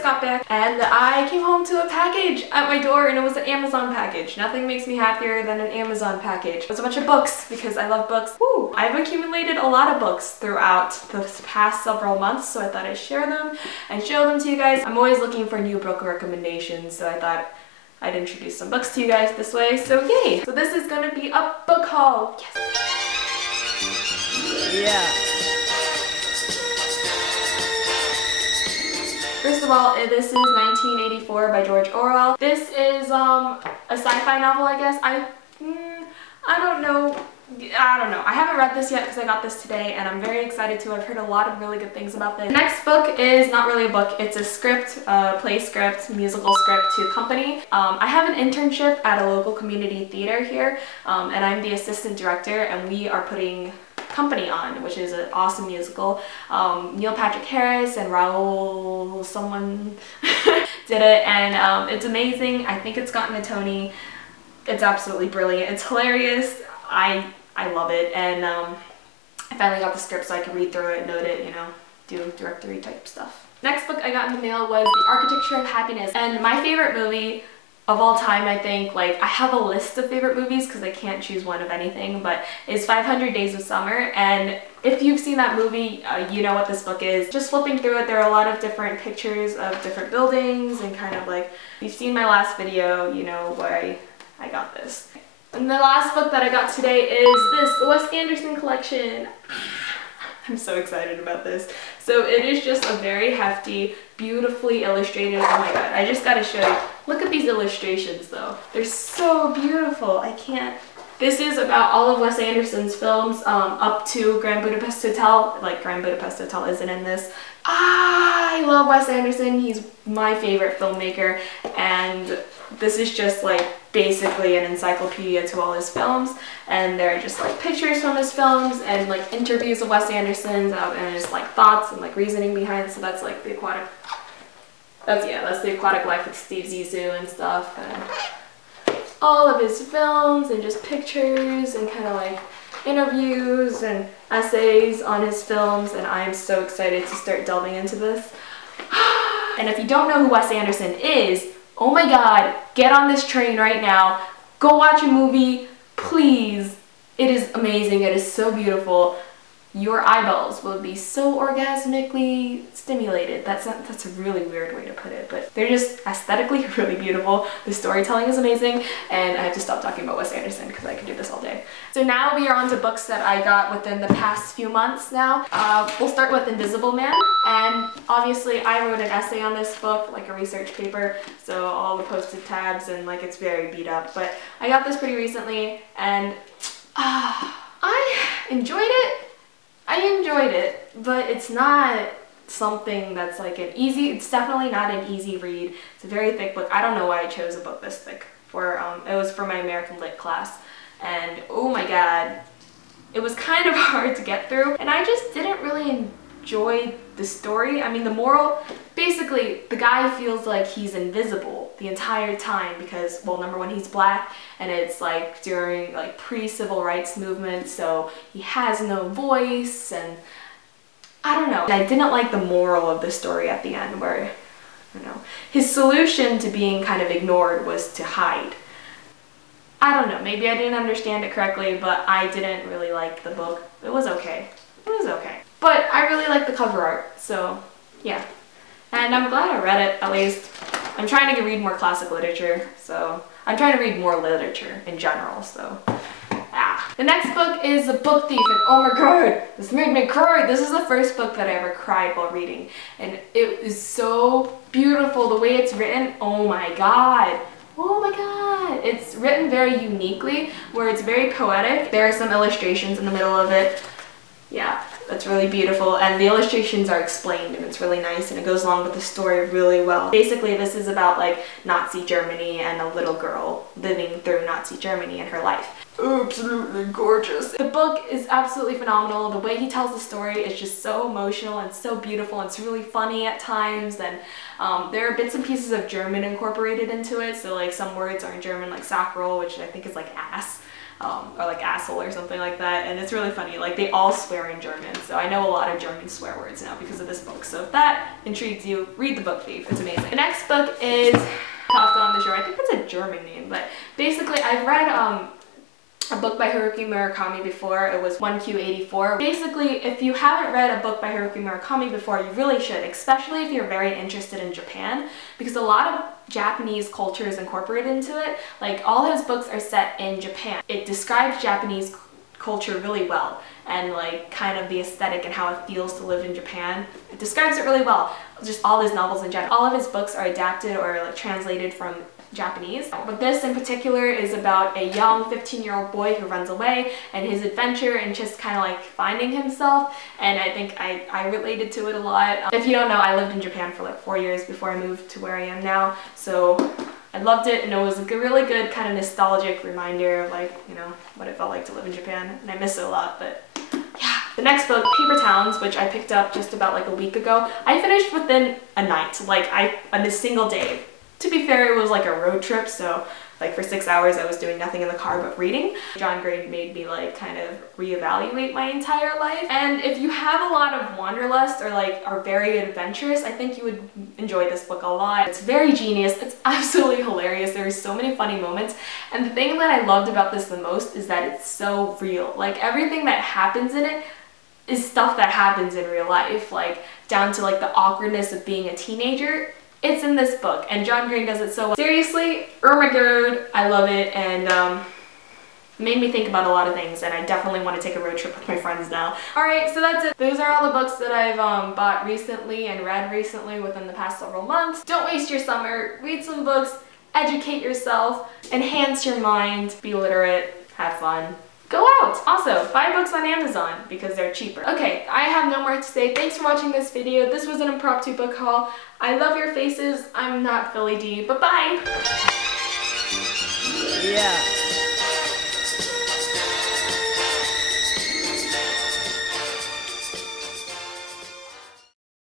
just got back and I came home to a package at my door, and it was an Amazon package. Nothing makes me happier than an Amazon package. It was a bunch of books because I love books. Woo! I've accumulated a lot of books throughout the past several months, so I thought I'd share them and show them to you guys. I'm always looking for new book recommendations, so I thought I'd introduce some books to you guys this way, so yay! So this is gonna be a book haul. Yes! Yeah! First of all, this is 1984 by George Orwell. This is a sci-fi novel, I guess. I don't know. I haven't read this yet because I got this today, and I'm very excited to. I've heard a lot of really good things about this. The next book is not really a book. It's a script, play script, musical script to accompany. I have an internship at a local community theater here, and I'm the assistant director, and we are putting Company on, which is an awesome musical. Neil Patrick Harris and Raoul someone did it, and it's amazing. I think it's gotten a Tony. It's absolutely brilliant. It's hilarious. I love it, and I finally got the script so I could read through it, note it, you know, do directory type stuff. Next book I got in the mail was The Architecture of Happiness, and my favorite movie of all time, I think. Like, I have a list of favorite movies because I can't choose one of anything, but it's 500 Days of Summer, and if you've seen that movie, you know what this book is. Just flipping through it, there are a lot of different pictures of different buildings, and kind of like, if you've seen my last video, you know why I got this. And the last book that I got today is this, the Wes Anderson Collection. I'm so excited about this. So it is just a very hefty, beautifully illustrated, oh my god, I just gotta show you. Look at these illustrations though. They're so beautiful, I can't. This is about all of Wes Anderson's films up to Grand Budapest Hotel. Like, Grand Budapest Hotel isn't in this. I love Wes Anderson, he's my favorite filmmaker, and this is just like basically an encyclopedia to all his films, and there are just like pictures from his films and like interviews of Wes Anderson's and just like thoughts and like reasoning behind. So that's like the aquatic, that's the aquatic life with Steve Zissou and stuff, and all of his films and just pictures and kind of like interviews and essays on his films, and I am so excited to start delving into this. And if you don't know who Wes Anderson is, oh my god, get on this train right now. Go watch a movie, please. It is amazing. It is so beautiful. Your eyeballs will be so orgasmically stimulated. That's a really weird way to put it, but they're just aesthetically really beautiful. The storytelling is amazing, and I have to stop talking about Wes Anderson because I could do this all day. So now we are on to books that I got within the past few months now. We'll start with Invisible Man, and obviously I wrote an essay on this book, like a research paper, so all the posted tabs, and like it's very beat up, but I got this pretty recently, and I enjoyed it. But it's not something that's like it's definitely not an easy read. It's a very thick book. I don't know why I chose a book this thick for, it was for my American Lit class, and oh my god, it was kind of hard to get through, and I just didn't really enjoy the story. I mean, the moral, basically, the guy feels like he's invisible the entire time because, well, number one, he's black, and it's like during like pre-civil rights movement, so he has no voice, and I don't know. I didn't like the moral of the story at the end where, I don't know, his solution to being kind of ignored was to hide. I don't know, maybe I didn't understand it correctly, but I didn't really like the book. It was okay. It was okay. But I really like the cover art, so yeah. And I'm glad I read it, at least. I'm trying to read more classic literature, so I'm trying to read more literature in general, so ah. The next book is The Book Thief, and oh my god, this made me cry. This is the first book that I ever cried while reading, and it is so beautiful. The way it's written, oh my god. Oh my god. It's written very uniquely, where it's very poetic. There are some illustrations in the middle of it. Yeah. That's really beautiful, and the illustrations are explained, and it's really nice, and it goes along with the story really well. Basically, this is about like Nazi Germany and a little girl living through Nazi Germany in her life. Absolutely gorgeous. The book is absolutely phenomenal. The way he tells the story is just so emotional and so beautiful. It's really funny at times, and there are bits and pieces of German incorporated into it, so like some words are in German, like sacral, which I think is like ass. or like asshole or something like that, and it's really funny. Like, they all swear in German, so I know a lot of German swear words now because of this book. So if that intrigues you, read The Book Thief. It's amazing. The next book is Kafka on the Shore. I think that's a German name, but basically I've read a book by Haruki Murakami before. It was 1Q84. Basically, if you haven't read a book by Haruki Murakami before, you really should, especially if you're very interested in Japan, because a lot of Japanese culture is incorporated into it. Like, all his books are set in Japan. It describes Japanese culture really well, and like kind of the aesthetic and how it feels to live in Japan. It describes it really well. Just all his novels in general. All of his books are adapted or like translated from Japanese. But this in particular is about a young 15-year-old boy who runs away and his adventure and just kind of like finding himself, and I think I related to it a lot. If you don't know, I lived in Japan for like 4 years before I moved to where I am now, so I loved it, and it was a really good kind of nostalgic reminder of like, you know, what it felt like to live in Japan, and I miss it a lot. But yeah. The next book, Paper Towns, which I picked up just about like a week ago, I finished within a night, like on a single day. To be fair, it was like a road trip, so like for 6 hours I was doing nothing in the car but reading. John Gray made me like kind of reevaluate my entire life. And if you have a lot of wanderlust or like are very adventurous, I think you would enjoy this book a lot. It's very genius. It's absolutely hilarious. There's so many funny moments. And the thing that I loved about this the most is that it's so real. Like, everything that happens in it is stuff that happens in real life, like down to like the awkwardness of being a teenager. It's in this book, and John Green does it so well. Seriously, oh my god, I love it, and made me think about a lot of things, and I definitely want to take a road trip with my friends now. Alright, so that's it. Those are all the books that I've bought recently and read recently within the past several months. Don't waste your summer. Read some books, educate yourself, enhance your mind, be literate, have fun. Go out! Also, buy books on Amazon because they're cheaper. Okay, I have no more to say. Thanks for watching this video. This was an impromptu book haul. I love your faces. I'm not Philly D, but bye!